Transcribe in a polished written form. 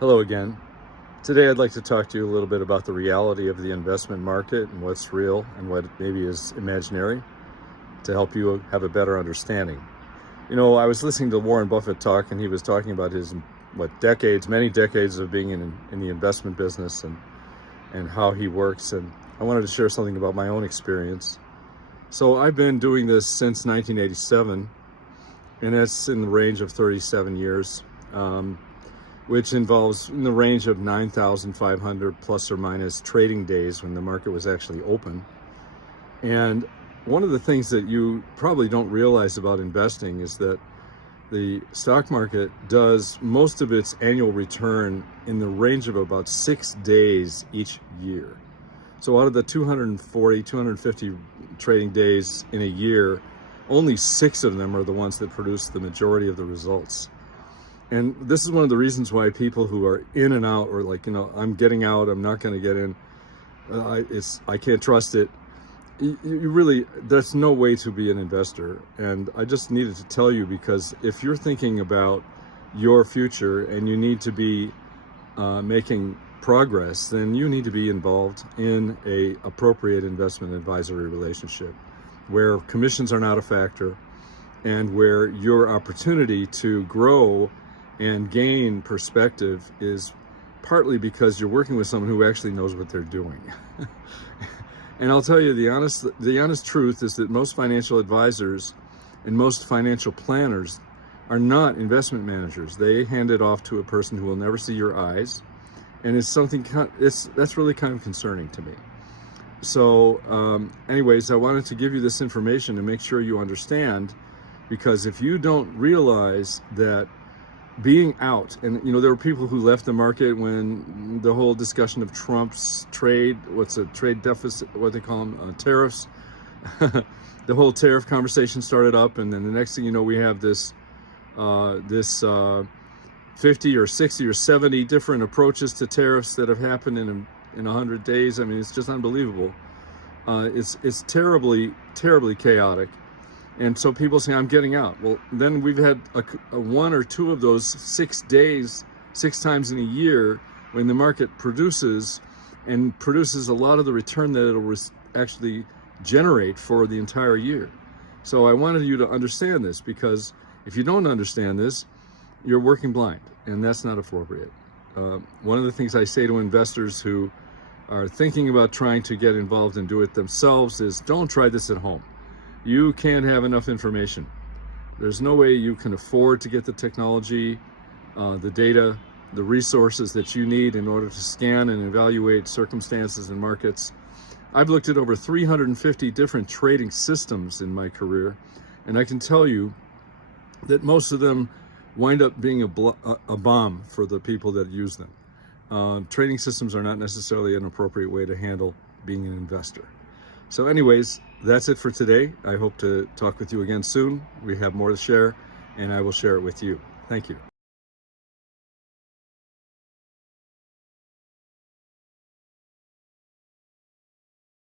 Hello again. Today I'd like to talk to you a little bit about the reality of the investment market and what's real and what maybe is imaginary to help you have a better understanding. You know, I was listening to Warren Buffett talk, and he was talking about his many decades of being in the investment business and how he works. And I wanted to share something about my own experience. So I've been doing this since 1987, and that's in the range of 37 years. Which involves in the range of 9,500 plus or minus trading days when the market was actually open. And one of the things that you probably don't realize about investing is that the stock market does most of its annual return in the range of about 6 days each year. So out of the 240, 250 trading days in a year, only 6 of them are the ones that produce the majority of the results. And this is one of the reasons why people who are in and out, or like, I'm getting out, I'm not going to get in, I can't trust it. You really, that's no way to be an investor. And I just needed to tell you, because if you're thinking about your future and you need to be making progress, then you need to be involved in a appropriate investment advisory relationship where commissions are not a factor, and where your opportunity to grow and gain perspective is partly because you're working with someone who actually knows what they're doing. And I'll tell you, the honest truth is that most financial advisors and most financial planners are not investment managers. They hand it off to a person who will never see your eyes, and that's really kind of concerning to me. So anyways, I wanted to give you this information to make sure you understand, because if you don't realize that being out, and there were people who left the market when the whole discussion of Trump's trade deficit, what they call them, tariffs, the whole tariff conversation started up, and then the next thing you know, we have this 50 or 60 or 70 different approaches to tariffs that have happened in 100 days. I mean, it's just unbelievable. It's terribly chaotic. And so people say, I'm getting out. Well, then we've had a 1 or 2 of those 6 days, 6 times in a year, when the market produces a lot of the return that it'll actually generate for the entire year. So I wanted you to understand this, because if you don't understand this, you're working blind, and that's not appropriate. One of the things I say to investors who are thinking about trying to get involved and do it themselves is, don't try this at home. You can't have enough information. There's no way you can afford to get the technology, the data, the resources that you need in order to scan and evaluate circumstances and markets. I've looked at over 350 different trading systems in my career, and I can tell you that most of them wind up being a bomb for the people that use them. Trading systems are not necessarily an appropriate way to handle being an investor. So anyways, that's it for today. I hope to talk with you again soon. We have more to share, and I will share it with you. Thank you.